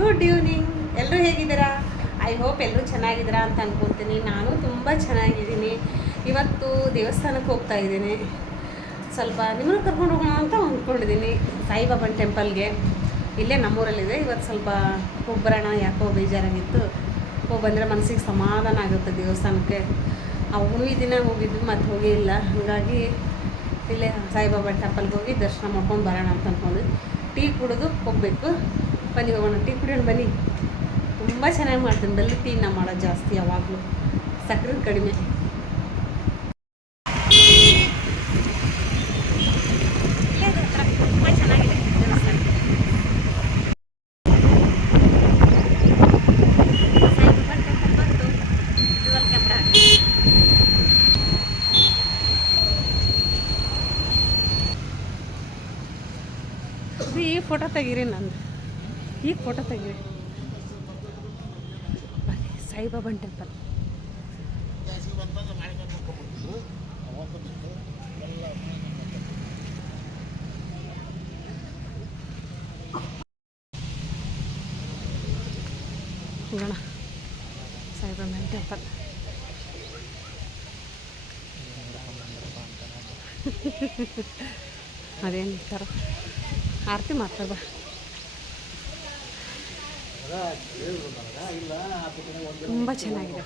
Good evening. ಎಲ್ಲರೂ ಹೇಗಿದ್ದೀರಾ? I hope ಎಲ್ಲರೂ ಚೆನ್ನಾಗಿದ್ದೀರಾ ಅಂತ ಅನ್ಕೊತೀನಿ. ನಾನು ತುಂಬ ಚೆನ್ನಾಗಿದ್ದೀನಿ. ಇವತ್ತು ದೇವಸ್ಥಾನಕ್ಕೆ ಹೋಗ್ತಾ ಇದ್ದೀನಿ. ಸ್ವಲ್ಪ ನಿಮ್ಮನ್ನು ಕರ್ಕೊಂಡು ಹೋಗೋಣ ಅಂತ ಅಂದ್ಕೊಂಡಿದ್ದೀನಿ. ಸಾಯಿಬಾಬಾನ ಟೆಂಪಲ್ಗೆ. ಇಲ್ಲೇ ನಮ್ಮೂರಲ್ಲಿದೆ. ಇವತ್ತು ಸ್ವಲ್ಪ ಹೋಗ್ಬರೋಣ, ಯಾಕೋ ಬೇಜಾರಾಗಿತ್ತು. ಹೋಗಿ ಬಂದರೆ ಮನಸ್ಸಿಗೆ ಸಮಾಧಾನ ಆಗುತ್ತೆ. ದೇವಸ್ಥಾನಕ್ಕೆ ಈ ದಿನ ಹೋಗಿದ್ವಿ, ಮತ್ತು ಹೋಗೇ ಇಲ್ಲ. ಹಾಗಾಗಿ ಇಲ್ಲೇ ಸಾಯಿಬಾಬಾ ಟೆಂಪಲ್ಗೆ ಹೋಗಿ ದರ್ಶನ ಮಾಡ್ಕೊಂಡು ಬರೋಣ ಅಂತ ಅಂದ್ಕೊಂಡು ಟೀ ಕುಡಿದು ಹೋಗಬೇಕು. ಬನ್ನಿ ಹೋಗೋಣ, ಟೀ ಕುಡಿಯೋಣ ಬನ್ನಿ. ತುಂಬ ಚೆನ್ನಾಗಿ ಮಾಡ್ತೀನಿ. ಬೆಲ್ಲ ಟೀನ ಮಾಡೋದು ಜಾಸ್ತಿ, ಯಾವಾಗಲೂ ಸಕ್ಕರೆ ಕಡಿಮೆ. ತುಂಬ ಚೆನ್ನಾಗಿದೆ ದೇವಸ್ಥಾನ. ಸಾಯಿಬಾಬಾ ಟೆಂಪಲ್ ಬಂದು ಡ್ಯುವಲ್ ಕ್ಯಾಮ್ರಾ ಈ ಫೋಟೋ ತೆಗೀರಿ. ನಂದು ಈಗ ಫೋಟೋ ತೆಗೀರಿ. ಸಾಯಿಬಾಬಾನ ಟೆಂಪಲ್. ಹೋಗೋಣ ಸಾಯಿಬಾಬಾನ ಟೆಂಪಲ್. ಅದೇನು ಥರ ಆರತಿ ಮಾಡ್ತಾರೆ ಬಾ. ತುಂಬ ಚೆನ್ನಾಗಿದೆ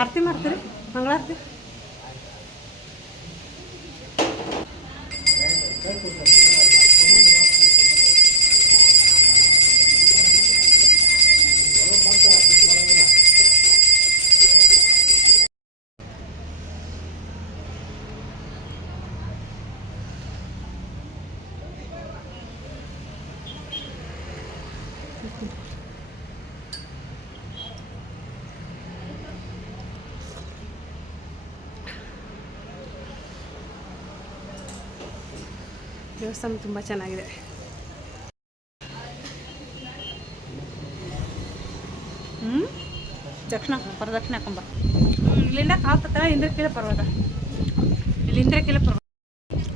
ಆರತಿ ಮಾಡ್ತೀರಿ, ಮಂಗಳಾರತಿ. ದೇವಸ್ಥಾನ ತುಂಬ ಚೆನ್ನಾಗಿದೆ. ಪ್ರದಕ್ಷಿಣೆ ಹಾಕೊಂಬ. ಇಲ್ಲಿಂದ ಕಾಲ್ತತ್ರ ಇಂದ್ರಕೀಲ ಪರ್ವತ. ಇಲ್ಲಿ ಇಂದ್ರಕೀಲ ಪರ್ವತ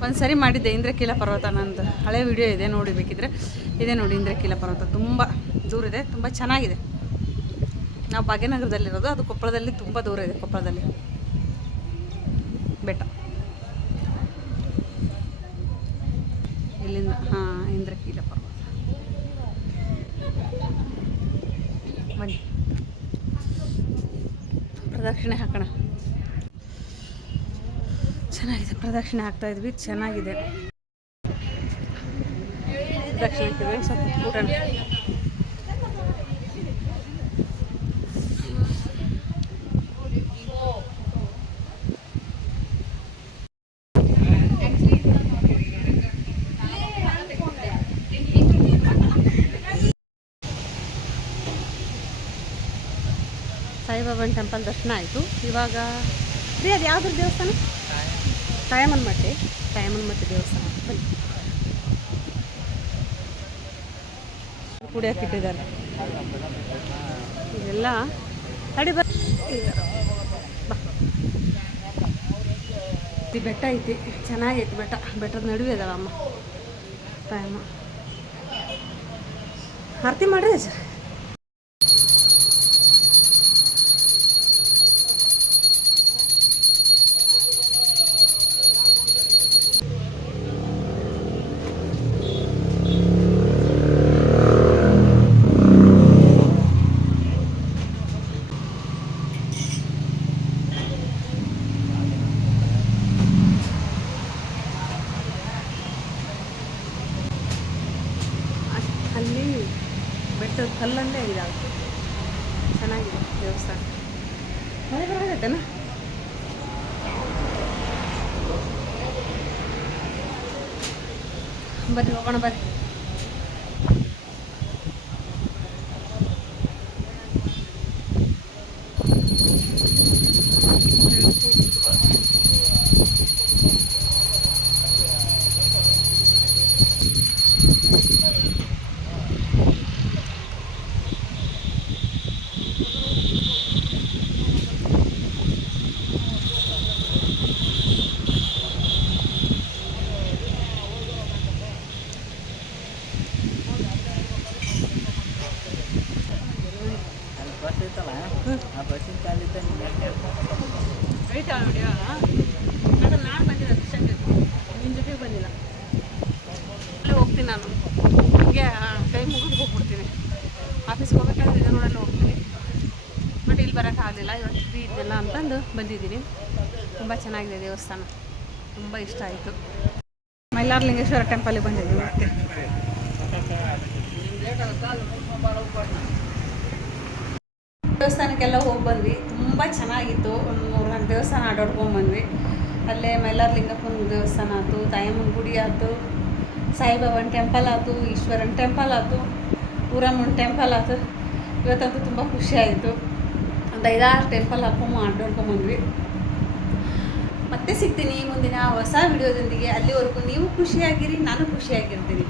ಒಂದು ಸರಿ ಮಾಡಿದ್ದೆ. ಇಂದ್ರಕೀಲ ಪರ್ವತ ನಂದು ಹಳೆ ವಿಡಿಯೋ ಇದೆ, ನೋಡಿ ಬೇಕಿದ್ರೆ. ಇದೆ ನೋಡಿ ಇಂದ್ರಕೀಲ ಪರ್ವತ. ತುಂಬ ದೂರ ಇದೆ, ತುಂಬ ಚೆನ್ನಾಗಿದೆ. ನಾವು ಭಾಗ್ಯನಗರದಲ್ಲಿರೋದು, ಅದು ಕೊಪ್ಪಳದಲ್ಲಿ ತುಂಬ ದೂರ ಇದೆ. ಕೊಪ್ಪಳದಲ್ಲಿ ಬೆಟ್ಟ. ಇಲ್ಲಿಂದ ಇಂದ್ರಕೀಲ ಪರ್ವತ. ಬನ್ನಿ ಪ್ರದಕ್ಷಿಣೆ ಹಾಕೋಣ. ಚೆನ್ನಾಗಿದೆ. ಪ್ರದಕ್ಷಿಣೆ ಹಾಕ್ತಾಯಿದ್ವಿ, ಚೆನ್ನಾಗಿದೆ. ಪ್ರದಕ್ಷಿಣೆ ಹಾಕಿದ್ವಿ, ಸ್ವಲ್ಪ ಊಟ. ಸಾಯಿಬಾಬಾನ ಟೆಂಪಲ್ ದರ್ಶನ ಆಯಿತು. ಇವಾಗ ರೀ ಅದು ಯಾವ್ದ್ರ ದೇವಸ್ಥಾನ? ತಾಯಮ್ಮನಮಟ್ಟಿ. ತಾಯಮ್ಮನಮಟ್ಟಿ ದೇವಸ್ಥಾನ. ಬನ್ನಿ. ಕುಡಿಯೋಕೆ ಇಟ್ಟಿದ್ದಾರೆ ಇದೆಲ್ಲ. ತಡಿ ಬಾ. ಬೆಟ್ಟ ಐತಿ, ಚೆನ್ನಾಗೈತಿ ಬೆಟ್ಟ. ಬೆಟ್ಟದ ನಡುವೆ ಇದಾವ ಅಮ್ಮ ತಾಯಮ್ಮ. ಆರತಿ ಮಾಡ್ರಿ ಸರ್. ಅಲ್ಲಿ ಬೆಟ್ಟದ ಕಲ್ಲಲ್ಲೇ ಇದಾವೆ. ಚೆನ್ನಾಗಿದೆ ದೇವಸ್ಥಾನ. ಮಳೆ ಬರೋದೈತೆನಾ? ಬರ್ರಿ ಹೋಗೋಣ ಬರ್ರಿ. ಮಾಡೋಕ್ಕಾಗಲಿಲ್ಲ, ಇವತ್ತು ಫ್ರೀ ಇದೆಯಲ್ಲ ಅಂತಂದು ಬಂದಿದ್ದೀನಿ. ತುಂಬ ಚೆನ್ನಾಗಿದೆ ದೇವಸ್ಥಾನ, ತುಂಬ ಇಷ್ಟ ಆಯಿತು. ಮೈಲಾರಲಿಂಗೇಶ್ವರ ಟೆಂಪಲ್ಗೆ ಬಂದಿದ್ದೀವಿ. ಮತ್ತೆ ದೇವಸ್ಥಾನಕ್ಕೆಲ್ಲ ಹೋಗಿ ಬಂದ್ವಿ, ತುಂಬ ಚೆನ್ನಾಗಿತ್ತು. ಒಂದು 3-4 ದೇವಸ್ಥಾನ ಆಡಾಡ್ಕೊಂಡ್ಬಂದ್ವಿ. ಅಲ್ಲೇ ಮೈಲಾರಲಿಂಗಪ್ಪನ ದೇವಸ್ಥಾನ ಆಯ್ತು, ತಾಯಮ್ಮನ ಗುಡಿ ಆಯ್ತು, ಸಾಯಿಬಾಬಾನ ಟೆಂಪಲ್ ಆಯ್ತು, ಈಶ್ವರನ ಟೆಂಪಲ್ ಆಯ್ತು, ಊರಮ್ಮನ ಟೆಂಪಲ್ ಆಯ್ತು. ಇವತ್ತಂತೂ ತುಂಬ ಖುಷಿ ಆಯಿತು. ಒಂದು 5-6 ಟೆಂಪಲ್ ಆಡ್ಕೊಂಡ್ಬಂದ್ವಿ. ಮತ್ತೆ ಸಿಗ್ತೀನಿ ಮುಂದಿನ ಹೊಸ ವಿಡಿಯೋದೊಂದಿಗೆ. ಅಲ್ಲಿವರೆಗೂ ನೀವು ಖುಷಿಯಾಗಿರಿ, ನಾನು ಖುಷಿಯಾಗಿರ್ತೀನಿ.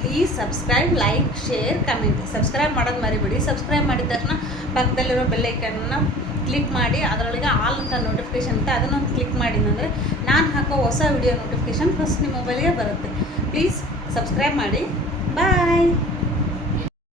Please subscribe, like, share, comment. Subscribe ಮಾಡೋದು ಮರಿಬೇಡಿ. ಸಬ್ಸ್ಕ್ರೈಬ್ ಮಾಡಿದ ತಕ್ಷಣ ಪಕ್ಕದಲ್ಲಿರೋ ಬೆಲ್ಲೈಕನ್ನ ಕ್ಲಿಕ್ ಮಾಡಿ, ಅದರೊಳಗೆ ಆಲ್ ಅಂತ ನೋಟಿಫಿಕೇಷನ್ ಅಂತ ಅದನ್ನೊಂದು ಕ್ಲಿಕ್ ಮಾಡಿದಂದರೆ ನಾನು ಹಾಕೋ ಹೊಸ ವಿಡಿಯೋ ನೋಟಿಫಿಕೇಷನ್ ಫಸ್ಟ್ ನಿಮ್ಮ ಮೊಬೈಲ್ಗೆ ಬರುತ್ತೆ. ಪ್ಲೀಸ್ ಸಬ್ಸ್ಕ್ರೈಬ್ ಮಾಡಿ. ಬಾಯ್.